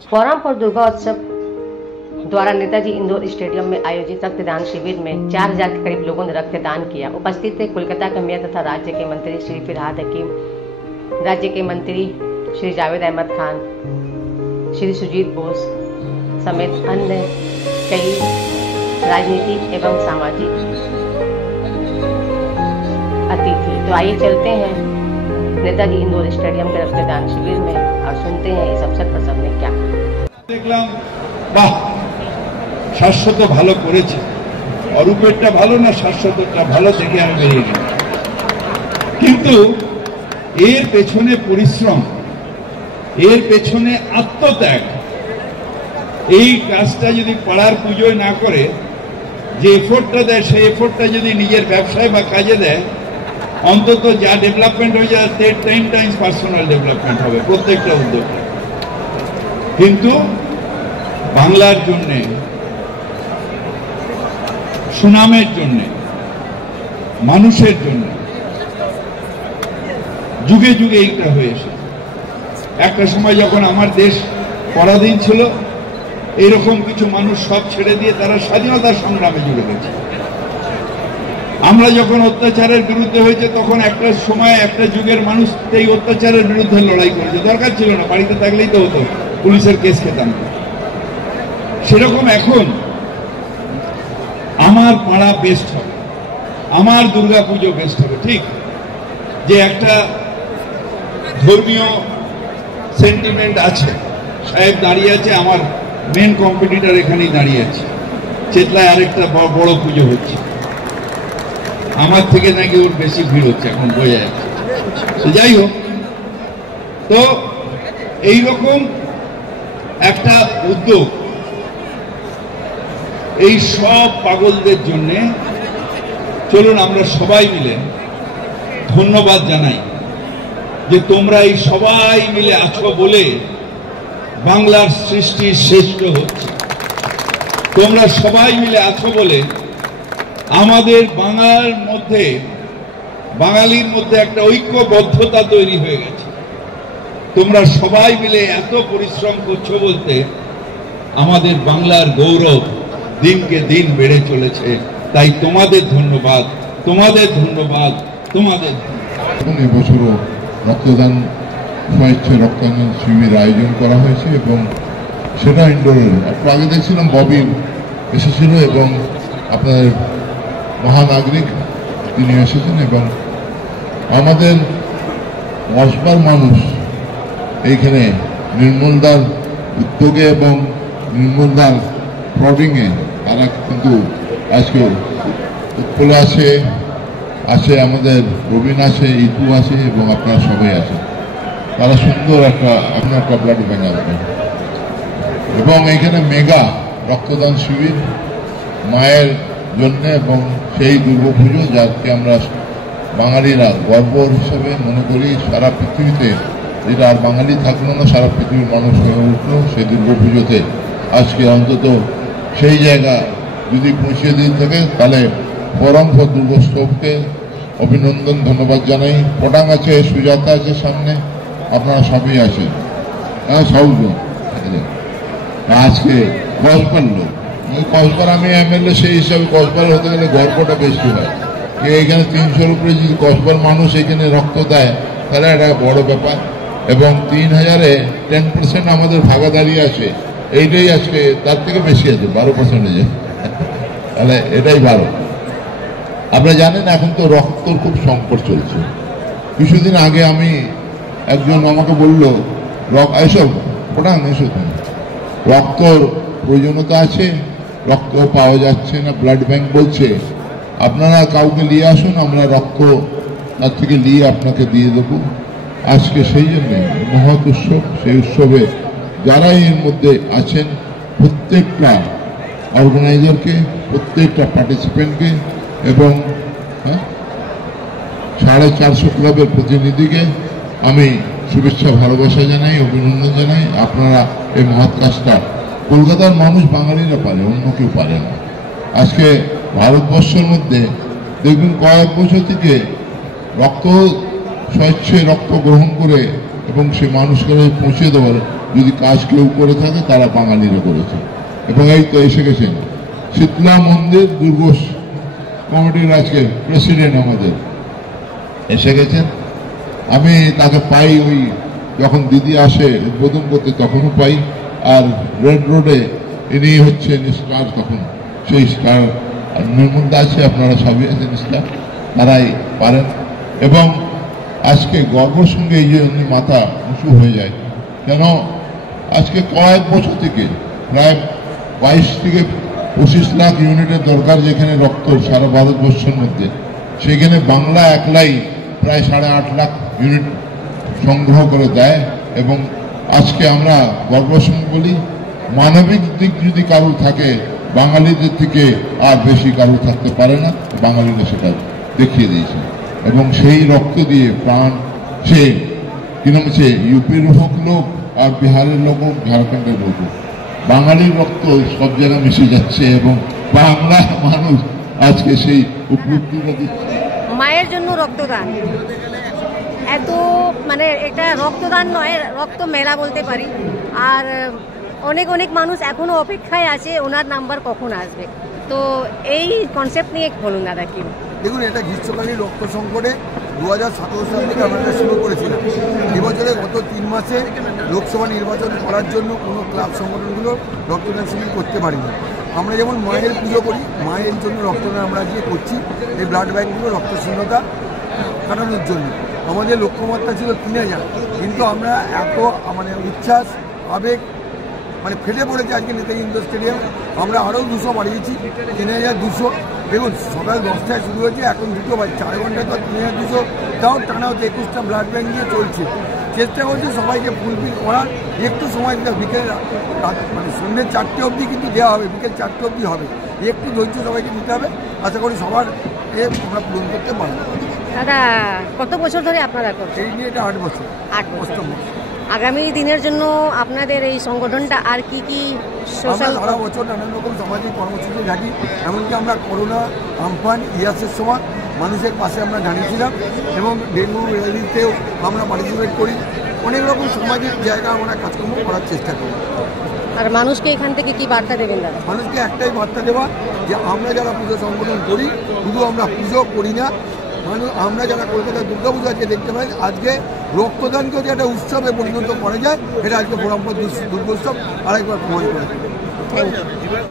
Forum for Durga उत्सव द्वारा Netaji indoor stadium में आयोजित रक्तदान शिविर में 4000 के करीब लोगों ने रक्तदान किया। उपस्थित थे कोलकाता के मेयर तथा राज्य के मंत्री श्री फिरहाद हकीम, राज्य के मंत्री श्री जावेद अहमद खान, श्री सुजीत बोस समेत अन्य कई राजनीतिक एवं सामाजिक अतिथि। तो आइए चलते हैं नेताजी इंडोर स्टेडियम के रक्तदान शिविर में और सुनते हैं इस अवसर पर सबने क्या देखलाम। বাহ, শাশ্বত ভালো করেছে, অরূপেরটা ভালো না শাশ্বতটা ভালো দেখে আমি বেরিয়ে গেলাম। কিন্তু এর পেছনে পরিশ্রম, এর পেছনে আত্মত্যাগ, এই কাজটা যদি পাড়ার পুজোয় না করে যে এফোর্টটা দেয় সেই এফোর্টটা যদি নিজের ব্যবসায় বা কাজে দেয়, অন্তত যা ডেভেলপমেন্ট হয়ে যায় 10 টাইমস পার্সোনাল ডেভেলপমেন্ট হবে প্রত্যেকটা উদ্যোগে। কিন্তু বাংলার জন্য, সুনামের জন্য, মানুষের জন্য যুগে যুগে এইটা হয়ে এসেছে। একটা সময় যখন আমার দেশ পরাধীন ছিল, এরকম কিছু মানুষ সব ছেড়ে দিয়ে তারা স্বাধীনতার সংগ্রামে জুড়ে গেছে। আমরা যখন অত্যাচারের বিরুদ্ধে হয়েছে তখন একটা সময় একটা যুগের মানুষ এই অত্যাচারের বিরুদ্ধে লড়াই করেছে। দরকার ছিল না, বাড়িতে থাকলেই তো হতো, পুলিশের কেস খেতাম। সেরকম এখন আমার পাড়া বেস্ট হবে, আমার দুর্গাপুজো বেস্ট হবে। ঠিক যে একটা ধর্মীয় সেন্টিমেন্ট আছে, সাহেব দাঁড়িয়ে আছে, আমার মেন কম্পিটিটর এখানেই দাঁড়িয়ে আছে, চেতলায় আরেকটা বড় পুজো হচ্ছে, আমার থেকে নাকি ওর বেশি ভিড় হচ্ছে, এখন বোঝা যাচ্ছে। তো যাই হোক, তো এইরকম একটা উদ্যোগ এই সব পাগলদের জন্য চলুন আমরা সবাই মিলে ধন্যবাদ জানাই যে তোমরা এই সবাই মিলে আছো বলে বাংলার সৃষ্টি শ্রেষ্ঠ হচ্ছে। তোমরা সবাই মিলে আছো বলে আমাদের বাঙালির মধ্যে একটা ঐক্যবদ্ধতা তৈরি হয়ে গেছে। তোমরা সবাই মিলে এত পরিশ্রম করছো বলতে আমাদের বাংলার গৌরব দিনকে দিন বেড়ে চলেছে। তাই তোমাদের ধন্যবাদ, তোমাদের ধন্যবাদ, তোমাদের। এবছরও রক্তদান স্বেচ্ছা রক্তদান শিবির আয়োজন করা হয়েছে এবং সেটা ইন্ডোরের। একটু আগে দেখছিলাম ববি এসেছিল এবং আপনার মহানাগরিক তিনি এসেছেন এবং আমাদের কসবার মানুষ এইখানে নির্মলদার উদ্যোগে এবং নির্মলদার ফ্রডিংয়ে তারা কিন্তু আজকে উৎপলে আছে আমাদের রবীন আছে, ইতু আছে এবং আপনারা সবাই আছে। তারা সুন্দর আপনার ব্লাড ব্যাংক আসবে এবং এইখানে মেগা রক্তদান শিবির মায়ের জন্য এবং সেই দুর্গাপুজো যাকে আমরা বাঙালিরা গর্ব হিসেবে মনে করি। সারা পৃথিবীতে যেটা আর বাঙালি থাকলো না, সারা পৃথিবীর মানুষ হয়ে উঠলো সেই দুর্গাপুজোতে। আজকে অন্তত সেই জায়গা যদি পৌঁছে দিয়ে থাকে তাহলে ফোরাম ফর দুর্গোৎসবকে অভিনন্দন, ধন্যবাদ জানাই। পটাং আছে, সুজাতা আছে সামনে, আপনারা সবই আছেন। হ্যাঁ, সবজন আজকে কসবার লোক, কসবার আমি এমএলএ, সেই হিসাবে কসবার হতে গেলে গর্বটা বেশি হয়। এখানে 300-র উপরে যদি কসবার মানুষ এখানে রক্ত দেয় তাহলে এটা বড় ব্যাপার। এবং 3000-এ 10% আমাদের ভাগাদারি আছে, এইটাই আজকে তার থেকে বেশি আছে, 12%। তাহলে এটাই 12। আপনারা জানেন এখন তো রক্তর খুব সংকট চলছে। কিছুদিন আগে একজন আমাকে বলল এসব ওটা এসব রক্তর প্রয়োজনীয়তা আছে, রক্ত পাওয়া যাচ্ছে না, ব্লাড ব্যাংক বলছে আপনারা কাউকে নিয়ে আসুন, আমরা রক্ত তার থেকে নিয়ে আপনাকে দিয়ে দেবো। আজকে সেই জন্য মহৎ উৎসব, সেই উৎসবে যারা এর মধ্যে আছেন প্রত্যেকটা অর্গানাইজারকে, প্রত্যেকটা পার্টিসিপেন্টকে এবং 450 ক্লাবের প্রতিনিধিকে আমি শুভেচ্ছা ভালোবাসা জানাই, অভিনন্দন জানাই। আপনারা এই মহৎ কাজটা কলকাতার মানুষ বাঙালিরা পারে, অন্য কেউ পারে না। আজকে ভারতবর্ষের মধ্যে দেখবেন কয়েক বছর থেকে স্বেচ্ছায় রক্ত গ্রহণ করে এবং সে মানুষকে পৌঁছে দেওয়ার যদি কাজ কেউ করে থাকে তারা বাঙালিরা করেছে। এবং এই তো এসে গেছেন শীতলা মন্দির দুর্গ কমিটির আজকে প্রেসিডেন্ট আমাদের এসে গেছেন। আমি তাকে পাই ওই যখন দিদি আসে উদ্বোধন করতে তখনও পাই, আর রেড রোডে ইনি হচ্ছেন স্টার, তখন সেই স্টার নির্মলদা আছে, আপনারা সবই আছেন স্টার, তারাই পারেন। এবং আজকে গর্বের সঙ্গে এই যে মাথা উঁচু হয়ে যায়, কেন আজকে কয়েক বছর থেকে প্রায় 22 থেকে 25 লাখ ইউনিটের দরকার যেখানে রক্ত সারা ভারতবর্ষের মধ্যে, সেখানে বাংলা একলাই প্রায় 8.5 লাখ ইউনিট সংগ্রহ করে দেয়। এবং আজকে আমরা গর্বের সঙ্গে বলি মানবিক দিক যদি কারোর থাকে বাঙালিদের থেকে আর বেশি কারোর থাকতে পারে না, বাঙালিরা সেটা দেখিয়ে দিয়েছে। এবং সেই রক্ত দিয়ে প্রাণ সে কি নাম হচ্ছে ইউপির হোক লোক আর বিহারের লোক হোক ঝাড়খণ্ডের লোক হোক, বাঙালির রক্ত সব জায়গায় মিশে যাচ্ছে এবং বাংলা মানুষ আজকে সেই উপলব্ধিটা দিচ্ছে। মায়ের জন্য রক্তদান এত মানে এটা রক্তদান নয়, রক্ত মেলা বলতে পারি। আর অনেক অনেক মানুষ এখনো অপেক্ষায় আছে ওনার নাম্বার কখন আসবে। তো এই কনসেপ্ট নিয়ে বলুন দাদা কি। দেখুন, এটা গ্রীষ্মকালীন রক্ত সংকটে 2017 সাল থেকে আমরা এটা শুরু করেছিলাম। এবছরে গত 3 মাসে লোকসভা নির্বাচন করার জন্য কোনো ক্লাব সংগঠনগুলো রক্তদান শিবির করতে পারিনি। আমরা যেমন মায়ের পুজো করি, মায়ের জন্য রক্তদান আমরা আজকে করছি। এই ব্লাড ব্যাঙ্কগুলো রক্তশূন্যতা কাটানোর জন্য আমাদের লক্ষ্যমাত্রা ছিল 3000, কিন্তু আমরা এত মানে উচ্ছ্বাস আবেগ মানে ফেটে পড়েছে আজকে নেতাজি ইন্ডোর স্টেডিয়াম। আমরা আরও 200 বাড়িয়েছি, 3200। দেখুন, সকাল 10টায় শুরু হয়েছে, এখন 2 বাজে, 4 ঘন্টায় তো 3200 তাও টানা হচ্ছে। 21টা ব্লাড ব্যাঙ্ক দিয়ে চলছে। চেষ্টা করছি সবাইকে ফুলফিল করার, একটু সময় দিতে। বিকেল মানে সন্ধ্যে 4টে অবধি কিন্তু দেওয়া হবে, বিকেল 4টে অবধি হবে। একটু ধৈর্য সবাইকে দিতে হবে, আশা করি সবার আমরা পূরণ করতে পারবো। দাদা কত বছর ধরে আপনারা করছেন? এই নিয়ে এটা 8 বছর। 8 বছর। আগামী দিনের জন্য আপনাদের এই সংগঠনটা আর কি কি সোশ্যাল? সারা বছর নানান রকম সামাজিক কর্মসূচি থাকি। এমনকি আমরা করোনা, আমফান, ইয়াসের সময় মানুষের পাশে আমরা দাঁড়িয়েছিলাম এবং ডেঙ্গু র্যালিতেও আমরা পার্টিসিপেট করি। অনেক রকম সামাজিক জায়গা আমরা কাজকর্ম করার চেষ্টা করি। আর মানুষকে এখান থেকে কি বার্তা দেবেন দাদা? মানুষকে একটাই বার্তা দেওয়া যে আমরা যারা পুজো সংগঠন করি, শুধু আমরা পুজো করি না, আমরা যারা কলকাতায় দুর্গাপুজো আজকে দেখতে পাই, আজকে রক্তদানকেও যে একটা উৎসবে পরিণত করা যায়, এটা আজকে বরাবর দুর্গোৎসব আরেকবার প্রমাণ করে।